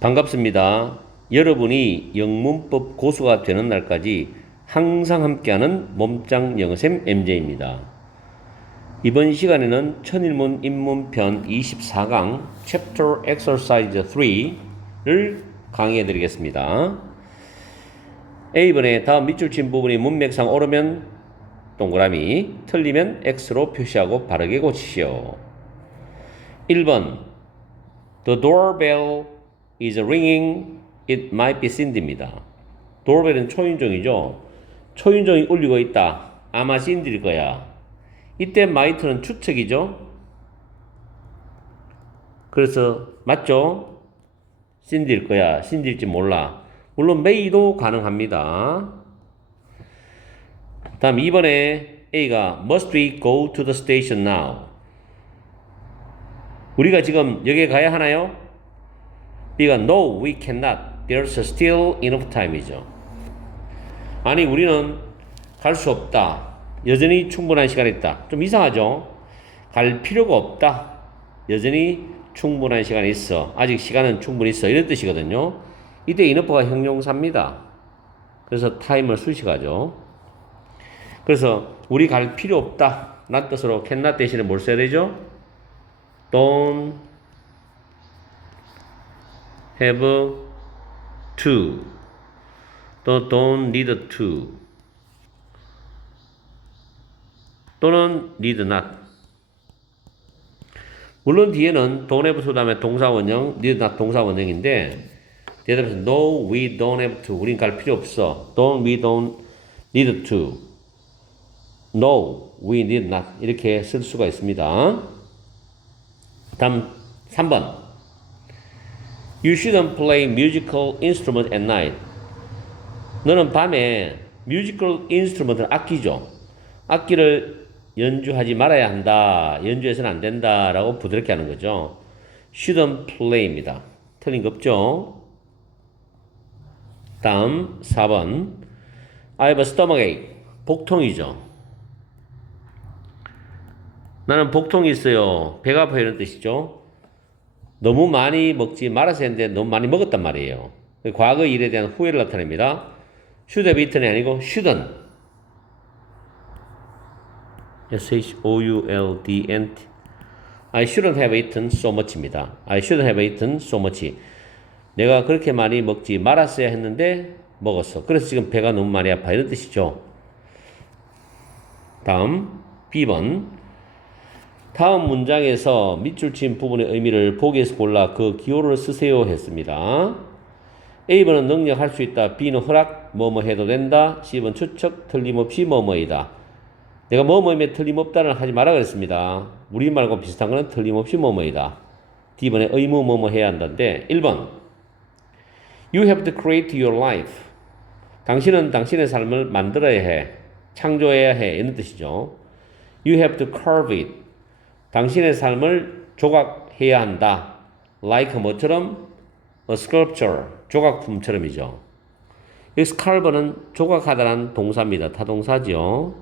반갑습니다. 여러분이 영문법 고수가 되는 날까지 항상 함께하는 몸짱 영어쌤 MJ입니다. 이번 시간에는 천일문 입문편 24강 Chapter Exercise 3를 강의해 드리겠습니다. A번에 다음 밑줄 친 부분이 문맥상 옳으면 동그라미, 틀리면 X로 표시하고 바르게 고치시오. 1번 The doorbell is ringing. It might be Cindy입니다. doorbell은 초인종이죠. 초인종이 울리고 있다. 아마 신디일 거야. 이때 might는 추측이죠. 그래서 맞죠? 신디일 거야. 신디일지 몰라. 물론 may도 가능합니다. 다음 2번에 A가 Must we go to the station now? 우리가 지금 여기에 가야 하나요? B가 No, we cannot. There's still enough time이죠. 아니 우리는 갈 수 없다. 여전히 충분한 시간이 있다. 좀 이상하죠? 갈 필요가 없다. 여전히 충분한 시간이 있어. 아직 시간은 충분히 있어. 이런 뜻이거든요. 이때 인어퍼가 형용사입니다. 그래서 타임을 수식하죠. 그래서 우리 갈 필요 없다. 란 뜻으로 cannot 대신에 뭘 써야 되죠? don't have to 또 don't need to 또는 need not 물론 뒤에는 don't have to 다음에 동사 원형 need not 동사 원형인데 대답해서 no we don't have to 우린 갈 필요 없어 don't we don't need to no we need not 이렇게 쓸 수가 있습니다 다음 3번. You shouldn't play musical instrument at night. 너는 밤에 뮤지컬 인스트루먼트를 악기죠. 악기를 연주하지 말아야 한다. 연주해서는 안 된다 라고 부드럽게 하는 거죠. shouldn't play입니다. 틀린 거 없죠? 다음 4번. I have a stomachache. 복통이죠. 나는 복통이 있어요. 배가 아파 이런 뜻이죠. 너무 많이 먹지 말아서 했는데 너무 많이 먹었단 말이에요. 과거 일에 대한 후회를 나타냅니다. have eaten이 아니고 shouldn't. S-H-O-U-L-D-N-T. I shouldn't have eaten so much입니다. I shouldn't have eaten so much. 내가 그렇게 많이 먹지 말았어야 했는데 먹었어. 그래서 지금 배가 너무 많이 아파. 이런 뜻이죠. 다음 B번. 다음 문장에서 밑줄 친 부분의 의미를 보기에서 골라 그 기호를 쓰세요 했습니다. A번은 능력할 수 있다. B는 허락, 뭐뭐 해도 된다. C번 추측, 틀림없이 뭐뭐이다. 내가 뭐뭐임에 틀림없다는 하지 마라 그랬습니다. 우리말과 비슷한 거는 틀림없이 뭐뭐이다. D번에 의무 뭐뭐 해야 한다인데 1번 You have to create your life. 당신은 당신의 삶을 만들어야 해. 창조해야 해. 이런 뜻이죠. You have to carve it. 당신의 삶을 조각해야 한다. Like 뭐처럼? A sculpture. 조각품처럼이죠. 이 sculpt는 조각하다라는 동사입니다. 타동사죠.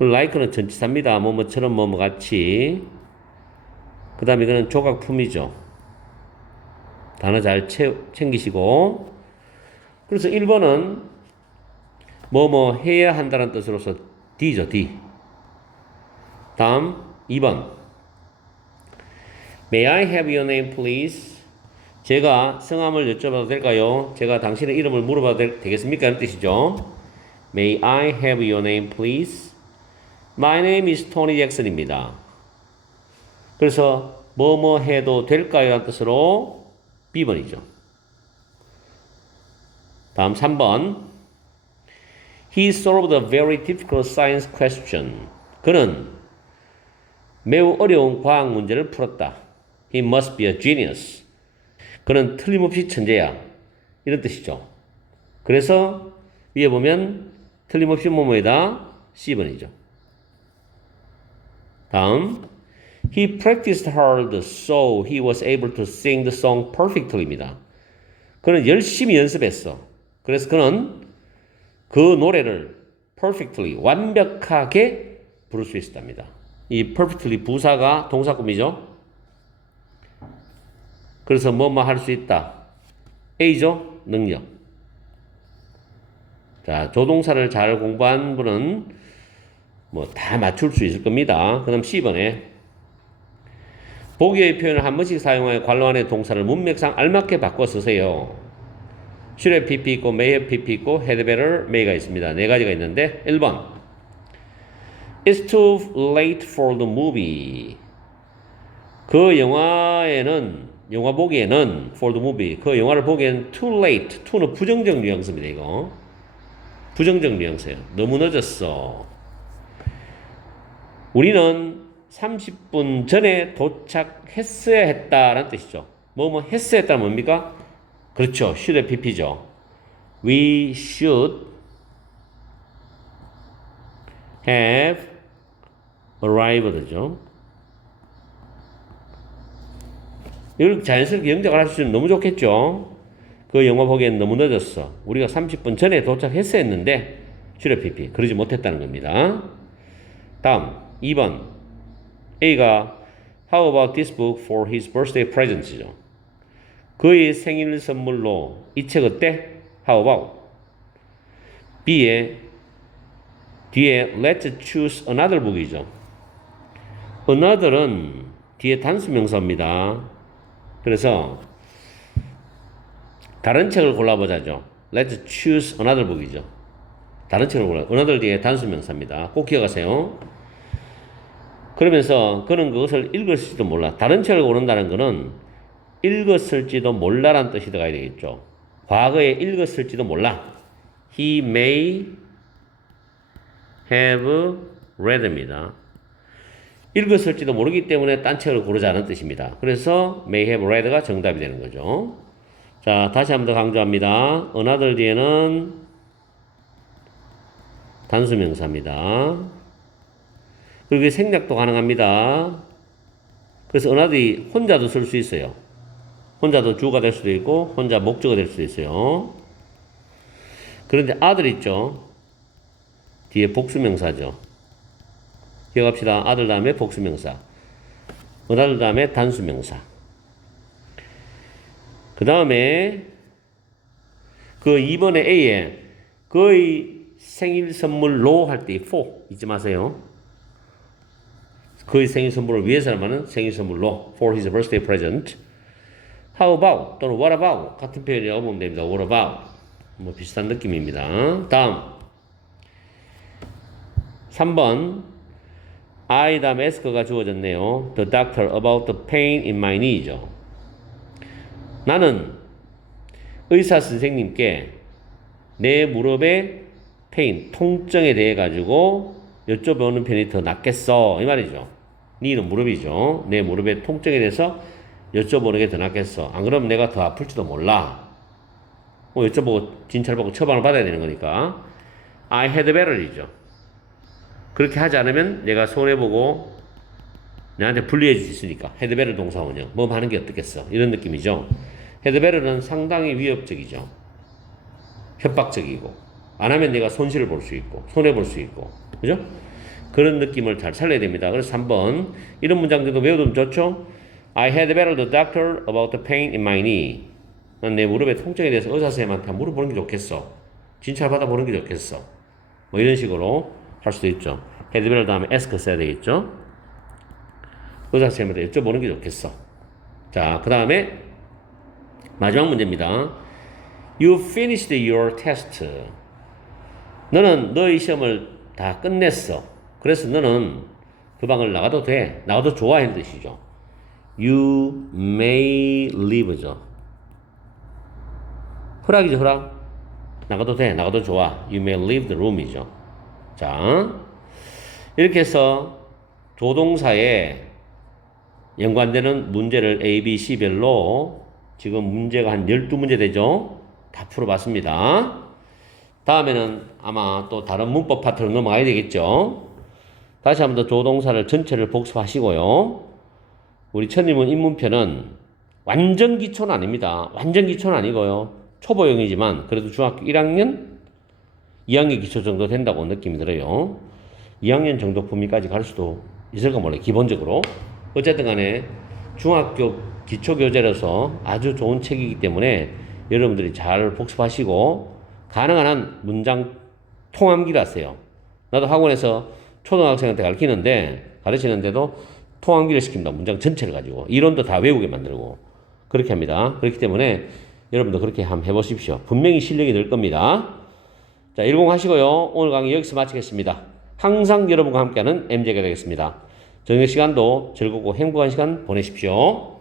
like는 전치사입니다. 뭐뭐처럼 뭐뭐 같이. 그 다음에 이거는 조각품이죠. 단어 잘 채, 챙기시고. 그래서 1번은 뭐뭐 해야 한다는 뜻으로서 D죠, D. 다음 2번. May I have your name, please? 제가 성함을 여쭤봐도 될까요? 제가 당신의 이름을 물어봐도 되, 되겠습니까? 하는 뜻이죠. May I have your name, please? My name is Tony Jackson입니다. 그래서 뭐뭐 해도 될까요? 라는 뜻으로 B번이죠. 다음 3번. He solved a very difficult science question. 그는 매우 어려운 과학 문제를 풀었다. He must be a genius. 그는 틀림없이 천재야. 이런 뜻이죠. 그래서 위에 보면 틀림없이 뭐뭐이다? C번이죠. 다음 He practiced hard so he was able to sing the song perfectly입니다. 그는 열심히 연습했어. 그래서 그는 그 노래를 perfectly 완벽하게 부를 수 있었답니다. 이 perfectly 부사가 동사구이죠. 그래서 뭐뭐 할 수 있다. A죠? 능력. 자, 조동사를 잘 공부한 분은 뭐 다 맞출 수 있을 겁니다. 그 다음 C번에 보기의 표현을 한 번씩 사용하여 관로 안의 동사를 문맥상 알맞게 바꿔 쓰세요. have PP 있고 have PP 있고 better may가 있습니다. 네 가지가 있는데 1번 It's too late for the movie. 그 영화에는 영화 보기에는 for the movie 그 영화를 보기에는 too late. to는 부정적 뉘앙스입니다. 이거 부정적 뉘앙스예요. 너무 늦었어. 우리는 30분 전에 도착했어야 했다라는 뜻이죠. 뭐뭐 했어야 했다는 뭡니까? 그렇죠. should have pp죠. We should have arrived죠. 이걸 자연스럽게 영작을 할 수 있으면 너무 좋겠죠. 그 영화 보기엔 너무 늦었어. 우리가 30분 전에 도착했어야 했는데 have pp 그러지 못했다는 겁니다. 다음 2번 A가 How about this book for his birthday present이죠. 그의 생일 선물로 이 책 어때? How about? B에 뒤에 Let's choose another book이죠. another은 뒤에 단수 명사입니다. 그래서 다른 책을 골라보자죠. Let's choose another book이죠. 다른 책을 골라. another 뒤에 단수 명사입니다. 꼭 기억하세요. 그러면서 그는 그것을 읽었을지도 몰라. 다른 책을 고른다는 것은 읽었을지도 몰라란 뜻이 들어가야 되겠죠. 과거에 읽었을지도 몰라. He may have read입니다. 읽었을지도 모르기 때문에 딴 책을 고르자는 뜻입니다. 그래서 may have read가 정답이 되는 거죠. 자, 다시 한 번 더 강조합니다. another 뒤에는 단수명사입니다. 그리고 생략도 가능합니다. 그래서 은하들이 혼자도 쓸 수 있어요. 혼자도 주가 될 수도 있고 혼자 목적어 될 수도 있어요. 그런데 아들 있죠. 뒤에 복수명사죠. 기억합시다. 아들 다음에 복수명사. 은하들 다음에 단수명사. 그 다음에 그 2번에 A에 거의 생일 선물로 할 때 for 잊지 마세요. 그의 생일 선물을 위해서라면 생일 선물로 for his birthday present. How about 또는 what about 같은 표현이라고 보면 됩니다. What about 뭐 비슷한 느낌입니다. 다음 3번 I 다음 ask가 주어졌네요. The doctor about the pain in my knee죠. 나는 의사 선생님께 내 무릎의 페인, 통증에 대해 가지고 여쭤보는 편이 더 낫겠어. 이 말이죠. 니는 무릎이죠. 내 무릎의 통증에 대해서 여쭤보는 게 더 낫겠어. 안 그러면 내가 더 아플지도 몰라. 뭐 여쭤보고 진찰받고 처방을 받아야 되는 거니까. I had better이죠. 그렇게 하지 않으면 내가 손해보고 내한테 불리해 줄수 있으니까. better 동사원형. 뭐 하는 게 어떻겠어. 이런 느낌이죠. better는 상당히 위협적이죠. 협박적이고. 안 하면 내가 손실을 볼 수 있고, 손해 볼 수 있고. 그죠? 그런 느낌을 잘 살려야 됩니다. 그래서 3번. 이런 문장들도 외워두면 좋죠? I had better the doctor about the pain in my knee. 난 내 무릎의 통증에 대해서 의사 선생님한테 물어보는 게 좋겠어. 진찰 받아보는 게 좋겠어. 뭐 이런 식으로 할 수도 있죠. better 다음에 ask 써야 되겠죠? 의사 선생님한테 여쭤보는 게 좋겠어. 자, 그 다음에 마지막 문제입니다. You finished your test. 너는 너의 시험을 다 끝냈어. 그래서 너는 그 방을 나가도 돼. 나가도 좋아. 하는 뜻이죠. You may leave죠. 허락이죠, 허락. 나가도 돼. 나가도 좋아. You may leave the room이죠. 자, 이렇게 해서 조동사에 연관되는 문제를 A, B, C별로 지금 문제가 한 12문제 되죠? 다 풀어봤습니다. 다음에는 아마 또 다른 문법 파트로 넘어가야 되겠죠? 다시 한번 더 조동사를 전체를 복습하시고요. 우리 천님은 입문편은 완전 기초는 아닙니다. 완전 기초는 아니고요. 초보용이지만 그래도 중학교 1학년, 2학년 기초 정도 된다고 느낌이 들어요. 2학년 정도 범위까지 갈 수도 있을 까 몰라요. 기본적으로. 어쨌든 간에 중학교 기초 교재로서 아주 좋은 책이기 때문에 여러분들이 잘 복습하시고 가능한 한 문장 통암기를 하세요. 나도 학원에서 초등학생한테 가르치는데 가르치는데도 통암기를 시킵니다. 문장 전체를 가지고 이론도 다 외우게 만들고 그렇게 합니다. 그렇기 때문에 여러분도 그렇게 한번 해보십시오. 분명히 실력이 늘 겁니다. 자, 10 하시고요. 오늘 강의 여기서 마치겠습니다. 항상 여러분과 함께하는 MJ가 되겠습니다. 저녁 시간도 즐겁고 행복한 시간 보내십시오.